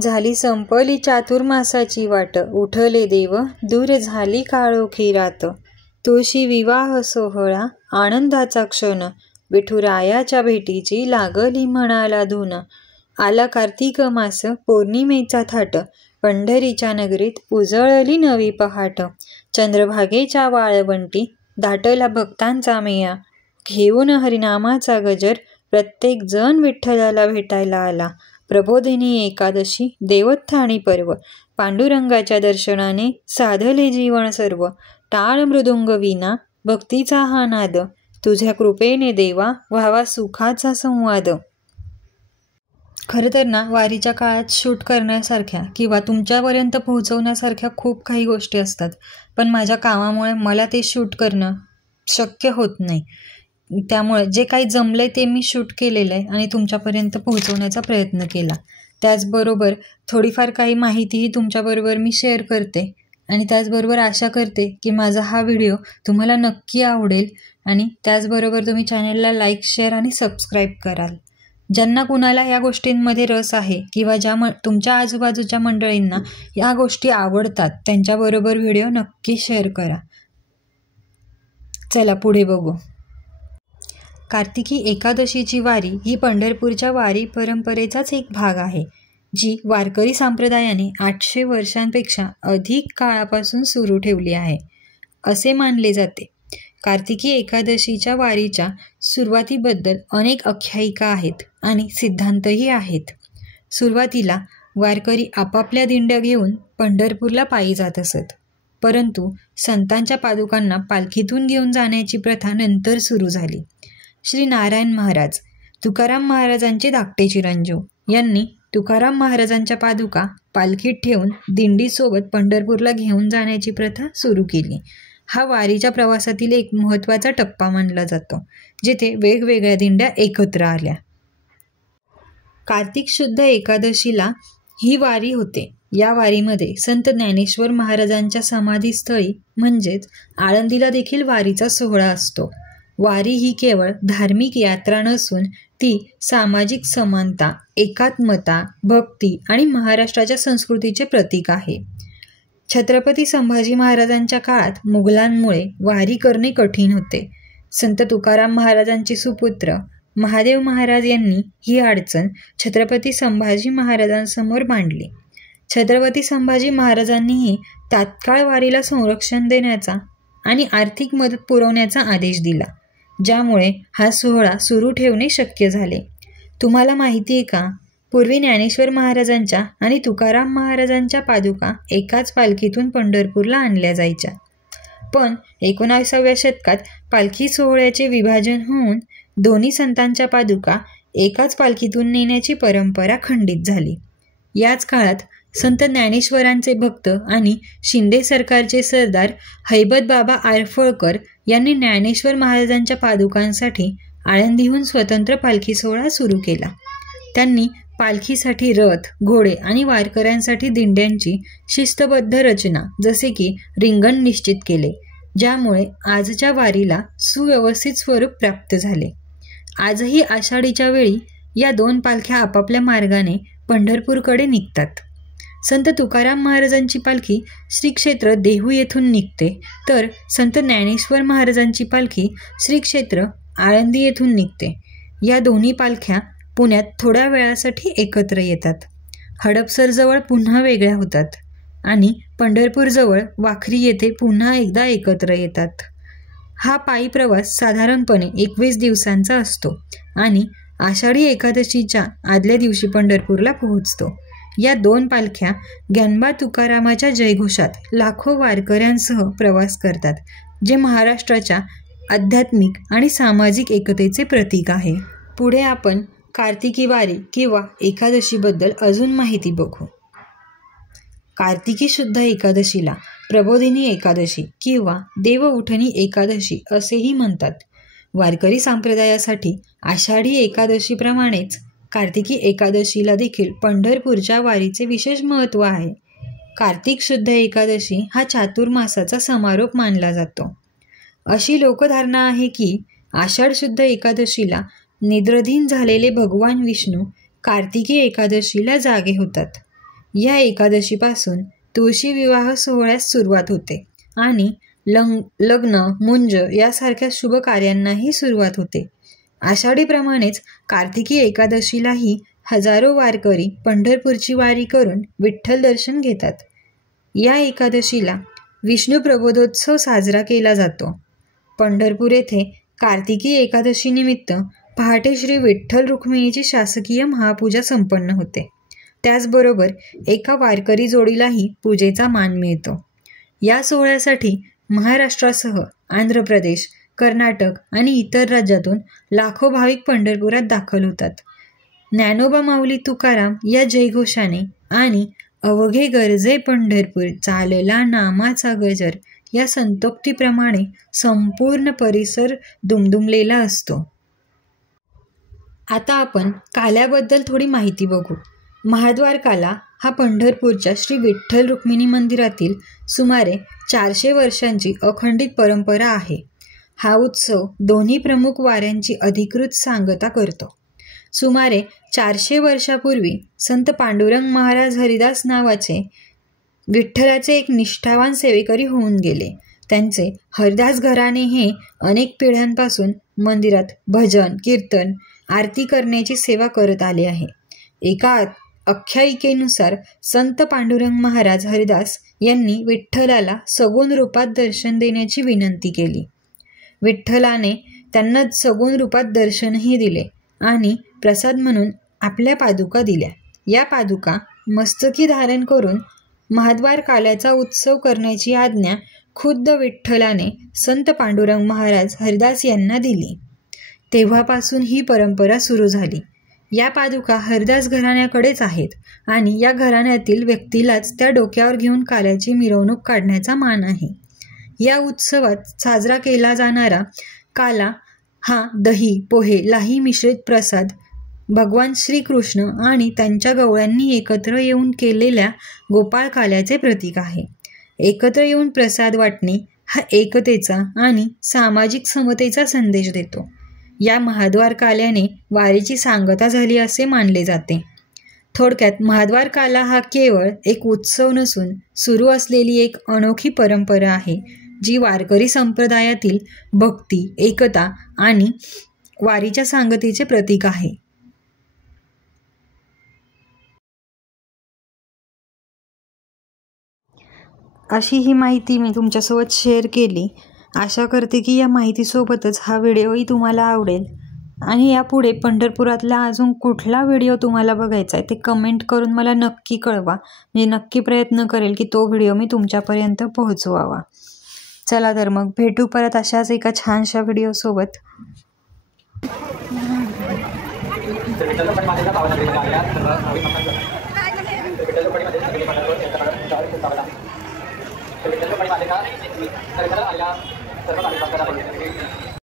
झाली संपली चातुर्मासाची वाट, उठले देव दूर झाली काळोखी रात. तुळशी विवाह सोहळा आनंदाचा क्षण, विठुरायाच्या भेटीची लागली म्हणाला धून. आला कार्तिक मास पौर्णिमेचा थाट, पंढरीच्या नगरीत उजळली नवी पहाट. चंद्रभागेच्या वाळवंटी दाटला भक्तांचा मेळा, घेऊन हरिनामाचा गजर प्रत्येक जण विठ्ठलाला भेटायला आला. प्रबोधिनी एकादशी देवोत्थानी पर्व, पांडुरंगाच्या दर्शनाने साधले जीवन सर्व. टाळ मृदुंग वीणा भक्तीचा हा नाद, तुझ्या कृपेने देवा व्हावा सुखाचा संवाद. खरं तर ना, वारीच्या काळात शूट करण्यासारख्या किंवा तुमच्यापर्यंत पोहोचवण्यासारख्या खूप काही गोष्टी असतात, पण माझ्या कामामुळे मला ते शूट करणं शक्य होत नाही. त्यामुळे जे काही जमलंय ते मी शूट केलेलं आहे आणि तुमच्यापर्यंत पोहोचवण्याचा प्रयत्न केला. त्याचबरोबर थोडीफार काही माहितीही तुमच्याबरोबर मी शेअर करते आणि त्याचबरोबर आशा करते की माझा हा व्हिडिओ तुम्हाला नक्की आवडेल आणि त्याचबरोबर तुम्ही चॅनलला लाईक, शेअर आणि सबस्क्राईब कराल. ज्यांना कुणाला या गोष्टींमध्ये रस आहे किंवा तुमच्या आजूबाजूच्या मंडळींना या गोष्टी आवडतात त्यांच्याबरोबर व्हिडिओ नक्की शेअर करा. चला पुढे बघू. कार्तिकी एकादशीची वारी ही पंढरपूरच्या वारी परंपरेचाच एक भाग आहे, जी वारकरी संप्रदायाने 800 वर्षांपेक्षा अधिक काळापासून सुरू ठेवली आहे असे मानले जाते. कार्तिकी एकादशीच्या वारीच्या सुरुवातीबद्दल अनेक आख्यायिका आहेत आणि सिद्धांतही आहेत. सुरुवातीला वारकरी आपापल्या दिंड्या घेऊन पंढरपूरला पायी जात असत, परंतु संतांच्या पादुकांना पालखीतून घेऊन जाण्याची प्रथा नंतर सुरू झाली. श्री नारायण महाराज, तुकाराम महाराजांचे धाकटे चिरंजीव यांनी तुकाराम महाराजांच्या पादुका पालखीत ठेवून दिंडीसोबत पंढरपूरला घेऊन जाण्याची प्रथा सुरू केली. हा वारीच्या प्रवासातील एक महत्त्वाचा टप्पा मानला जातो, जिथे वेगवेगळ्या दिंड्या एकत्र आल्या. कार्तिक शुद्ध एकादशीला ही वारी होते. या वारीमध्ये संत ज्ञानेश्वर महाराजांच्या समाधीस्थळी म्हणजेच आळंदीला देखील वारीचा सोहळा असतो. वारी ही केवळ धार्मिक यात्रा नसून ती सामाजिक समानता, एकात्मता, भक्ती आणि महाराष्ट्राच्या संस्कृतीचे प्रतीक आहे. छत्रपती संभाजी महाराजांच्या काळात मुघलांमुळे वारी करणे कठीण होते. संत तुकाराम महाराजांचे सुपुत्र महादेव महाराज यांनी ही अडचण छत्रपती संभाजी महाराजांसमोर मांडली. छत्रपती संभाजी महाराजांनीही तात्काळ वारीला संरक्षण देण्याचा आणि आर्थिक मदत पुरवण्याचा आदेश दिला, ज्यामुळे हा सोहळा सुरू ठेवणे शक्य झाले. तुम्हाला माहिती आहे का, पूर्वी ज्ञानेश्वर महाराजांच्या आणि तुकाराम महाराजांच्या पादुका एकाच पालखीतून पंढरपूरला आणल्या जायच्या. पण 19व्या शतकात पालखी सोहळ्याचे विभाजन होऊन दोन्ही संतांच्या पादुका एकाच पालखीतून नेण्याची परंपरा खंडित झाली. याच काळात संत ज्ञानेश्वरांचे भक्त आणि शिंदे सरकारचे सरदार हैबतबाबा आरफळकर यांनी ज्ञानेश्वर महाराजांच्या पादुकांसाठी आळंदीहून स्वतंत्र पालखी सोहळा सुरू केला. त्यांनी पालखीसाठी रथ, घोडे आणि वारकऱ्यांसाठी दिंड्यांची शिस्तबद्ध रचना जसे की रिंगण निश्चित केले, ज्यामुळे आजच्या वारीला सुव्यवस्थित स्वरूप प्राप्त झाले. आजही आषाढीच्या वेळी या दोन पालख्या आपापल्या मार्गाने पंढरपूरकडे निघतात. संत तुकाराम महाराजांची पालखी श्री क्षेत्र देहू येथून निघते, तर संत ज्ञानेश्वर महाराजांची पालखी श्री क्षेत्र आळंदी येथून निघते. या दोन्ही पालख्या पुण्यात थोड्या वेळासाठी एकत्र येतात, हडपसरजवळ पुन्हा वेगळ्या होतात आणि पंढरपूरजवळ वाखरी येथे पुन्हा एकदा एकत्र येतात. हा पायी प्रवास साधारणपणे 21 दिवसांचा असतो आणि आषाढी एकादशीच्या आदल्या दिवशी पंढरपूरला पोहोचतो. या दोन पालख्या ज्ञानबा तुकारामाच्या जयघोषात लाखो वारकऱ्यांसह प्रवास करतात, जे महाराष्ट्राच्या आध्यात्मिक आणि सामाजिक एकतेचे प्रतीक आहे. पुढे आपण कार्तिकी वारी किंवा एकादशीबद्दल अजून माहिती बघू. कार्तिकी शुद्ध एकादशीला प्रबोधिनी एकादशी किंवा देवउठणी एकादशी असेही म्हणतात. वारकरी संप्रदायासाठी आषाढी एकादशीप्रमाणेच कार्तिकी एकादशीला देखील पंढरपूरच्या वारीचे विशेष महत्त्व आहे. कार्तिक शुद्ध एकादशी हा चातुर्मासाचा समारोप मानला जातो. अशी लोकधारणा आहे की आषाढ शुद्ध एकादशीला निद्राधीन झालेले भगवान विष्णू कार्तिकी एकादशीला जागे होतात. या एकादशीपासून तुळशी विवाह सोहळ्यास सुरुवात होते आणि लग्न, मुंज यासारख्या शुभ कार्यांनाही सुरुवात होते. आषाढीप्रमाणेच कार्तिकी एकादशीलाही हजारो वारकरी पंढरपूरची वारी करून विठ्ठल दर्शन घेतात. या एकादशीला विष्णू प्रबोधोत्सव साजरा केला जातो. पंढरपूर येथे कार्तिकी एकादशीनिमित्त पहाटे श्री विठ्ठल रुक्मिणीची शासकीय महापूजा संपन्न होते. त्याचबरोबर एका वारकरी जोडीलाही पूजेचा मान मिळतो. या सोहळ्यासाठी महाराष्ट्रासह आंध्र प्रदेश, कर्नाटक आणि इतर राज्यातून लाखो भाविक पंढरपुरात दाखल होतात. ज्ञानोबा माऊली तुकाराम या जयघोषाने आणि अवघे गरजे पंढरपूर चालला नामाचा गजर या संतोक्तीप्रमाणे संपूर्ण परिसर दुमदुमलेला असतो. आता आपण काल्याबद्दल थोडी माहिती बघू. महाद्वार काला हा पंढरपूरच्या श्री विठ्ठल रुक्मिणी मंदिरातील सुमारे 400 वर्षांची अखंडित परंपरा आहे. हा उत्सव दोन्ही प्रमुख वाऱ्यांची अधिकृत सांगता करतो. सुमारे 400 वर्षापूर्वी संत पांडुरंग महाराज हरिदास नावाचे विठ्ठलाचे एक निष्ठावान सेवेकरी होऊन गेले. त्यांचे हरिदास घराणे हे अनेक पिढ्यांपासून मंदिरात भजन, कीर्तन, आरती करण्याची सेवा करत आले आहे. एका आख्यायिकेनुसार संत पांडुरंग महाराज हरिदास यांनी विठ्ठलाला सगुण रूपात दर्शन देण्याची विनंती केली. विठ्ठलाने त्यांना सगुण रूपात दर्शनही दिले आणि प्रसाद म्हणून आपल्या पादुका दिल्या. या पादुका मस्तकी धारण करून महाद्वार काल्याचा उत्सव करण्याची आज्ञा खुद्द विठ्ठलाने संत पांडुरंग महाराज हरिदास यांना दिली. तेव्हापासून ही परंपरा सुरू झाली. या पादुका हरिदास घराण्याकडेच आहेत आणि या घराण्यातील व्यक्तीलाच त्या डोक्यावर घेऊन काल्याची मिरवणूक काढण्याचा मान आहे. या उत्सवात साजरा केला जाणारा काला हा दही, पोहे, लाही मिश्रित प्रसाद भगवान श्रीकृष्ण आणि त्यांच्या गवळ्यांनी एकत्र येऊन केलेल्या गोपाळ काल्याचे प्रतीक आहे. एकत्र येऊन प्रसाद वाटणे हा एकतेचा आणि सामाजिक समतेचा संदेश देतो. या महाद्वार काल्याने वारीची सांगता झाली असे मानले जाते. थोडक्यात महाद्वार काला हा केवळ एक उत्सव नसून सुरू असलेली एक अनोखी परंपरा आहे, जी वारकरी संप्रदायातील भक्ती, एकता आणि वारीच्या सांगतेचे प्रतीक आहे. अशी ही माहिती मी तुमच्यासोबत शेअर केली. आशा करते की या माहितीसोबतच हा व्हिडिओही तुम्हाला आवडेल. आणि यापुढे पंढरपुरातला अजून कुठला व्हिडिओ तुम्हाला बघायचा आहे ते कमेंट करून मला नक्की कळवा. मी नक्की प्रयत्न करेल की तो व्हिडिओ मी तुमच्यापर्यंत पोहोचवावा. चला तर मग भेटू परत अशाच एका छानशा व्हिडिओसोबत. सर्व